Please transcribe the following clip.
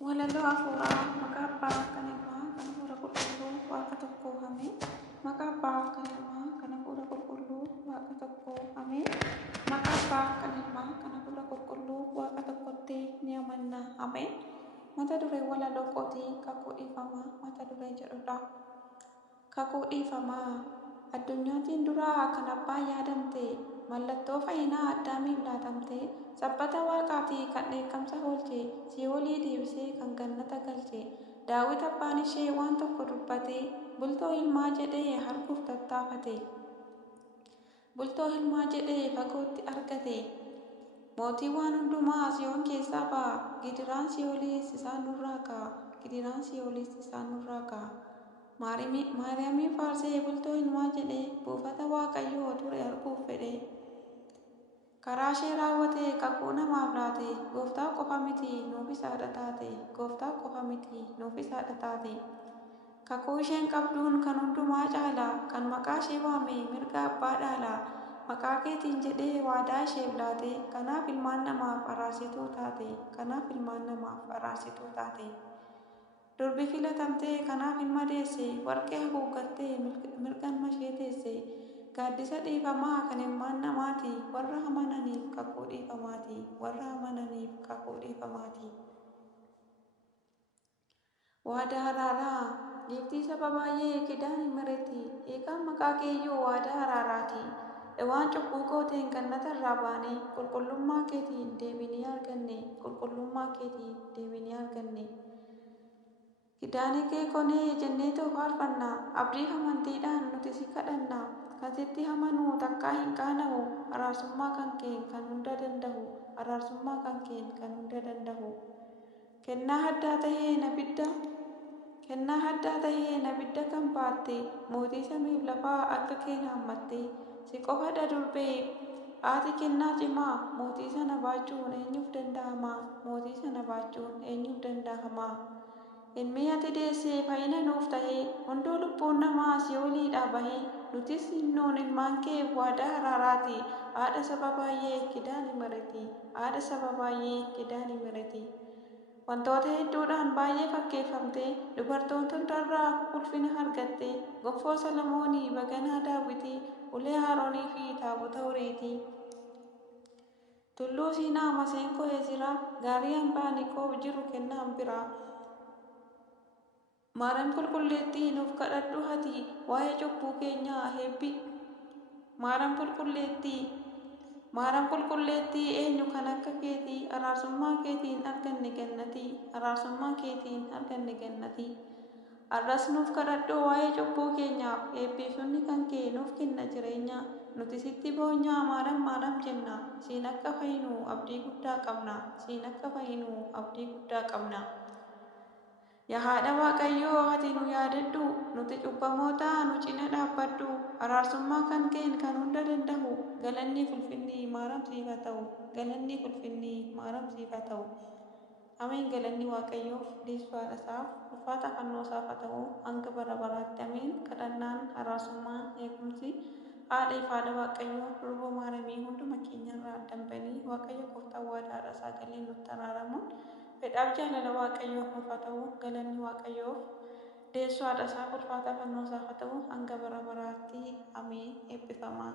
Walaloo Afuuraa Maqaa Abbaa kan Ilmaa kan Hafuura Qulqulluu Waaqa tokkoo Ameen. Maqaa Abbaa kan Ilmaa kan Hafuura Qulqulluu Waaqa tokkoo Ameen. Maqaa Abbaa kan Ilmaa kan Hafuura Qulqulluu Waaqa tokkotti ni amanna Ameen. Mata duree walaloo kootii kakuu dhiifamaa mata duree jedhudha. Kakuu dhiifamaa addunyaatiin duraa kan abbaan yaadamte mallattoo fayyinaa addaamiif laatamte sabbata waaqaatii kan dheekkamsa oolche si'oolii deebisee kan gannata galche daawit abbaan ishee waan tokko dubbate bultoo ilmaa jedhee arguuf tattaafate bultoo ilmaa jedhee fagootti argate mootii waan hundumaa si'oon keessaa ba'a gidiraan si'ooliis isaan nurraa ka'a gidiraan si'ooliis isaan nurraa ka'a. Maariyaamiin faarsee bultoo ilmaa jedhee buufata waaqayyoo ture arguuf fedhe. Karaa ishee raawwate kakuu namaaf laate gooftaa qofa miti nuufis haadha taate gooftaa qofa miti nuufis haadha taate. Kakuu isheen qabduun kan hundumaa caala kan maqaa ishee waame mirga abbaa dhaala. Maqaa keetiin jedhee waadaa isheef laate kanaaf ilmaan namaaf araarsituu taate kanaaf ilmaan namaaf araarsituu taate. Durbi filatamtee kanaaf ilma deesse warqee haguuggattee mirgaan mashee teesse gaaddisa dhiifamaa kan ilmaan namaati warra amananiif kakuu dhiifamaati warra amananiif kakuu dhiifamaati. Waadaa araaraa giiftii saba baay'ee kidaan hin mareetti eegaan maqaa keeyyoo waadaa araaraati. Waan cubbuu gooteen gannata irraa baane qulqullummaa keetiin deebinee arganne qulqullummaa keetiin deebinee arganne. Kidaanii kee konee jenneetoo faarfanna abdii amantiidhaan nuti si kadhanna kan sitti amanuu takkaa hin qaana'u araarsummaa kan kee kan hunda danda'u araarsummaa kan kee kan hunda danda'u. Kennaa addaa tahee nabidda kan baatte mootii samiif lafaa akka kee haammatte si qofadha durbee haati kennaa cimaa mootii sana baachuun eenyuuf danda'ama mootii sana baachuun eenyuuf danda'ama. Ilmi ati deessee fayyina nuuf tahee hunduu lubbuun namaa si'ooliidhaa bahee nutis hinnoon ilmaan kee waadaa araaraati haadha saba baay'ee kidaan hin mareti haadha saba baay'ee kidaan hin mareti. Wantoota hedduudhaan baay'ee fakkeeffamte dubartoota hundarraa ulfina argatte gonfoo Solomoonii baganaa Daawitii ulee Aroonii fi taabota Uriitii. Tulluu Siinaa maseenqoo Eziraa gaarii hambaa Nikoof jiru kennaan biraa. Maariyaam qulqulleettii nuuf kadhadhu ati waa'ee cubbuu keenyaa heebbi. Maariyaam qulqulleettii eenyu kan akka keetii araarsummaa keetiin arganne gannatii araarsummaa keetiin arganne gannatii. Arras nuuf kadhadhu waa'ee cubbuu keenyaaf eebbisunni kan kee nuuf kenna jireenya nuti sitti boonyaa maariyaam jenna siin akka fayyinu abdii guddaa qabna siin akka fayyinu abdii guddaa qabna. Yaa haadha waaqayyoo ati nu yaadadhu nuti cubbamoota nu cina dhaabbadhu araarsummaa kan keen kan hunda danda'u galanni ulfinni maariyaam siif haa ta'u galanni ulfinni maariyaam siif haa ta'u. Ameen. Galanni waaqayyoof deessuu haadha isaaf ulfaata fannoo isaaf haa ta'u hanga bara baraatti ameen. Kadhannaan araarsummaa eegumsi haadha ifaadha waaqayyoo durboo maariyaamii hunduma keenyarraa dambanii waaqayyo gooftaa waadaadha sagalee nutti araaramuun fedhaaf jaalala waaqayyoof nuuf haa ta'u galanni waaqayyoof deessuu haadha isaaf ulfaata fannoo isaaf haa ta'u hanga bara baraatti ameen. Eebbifamaa.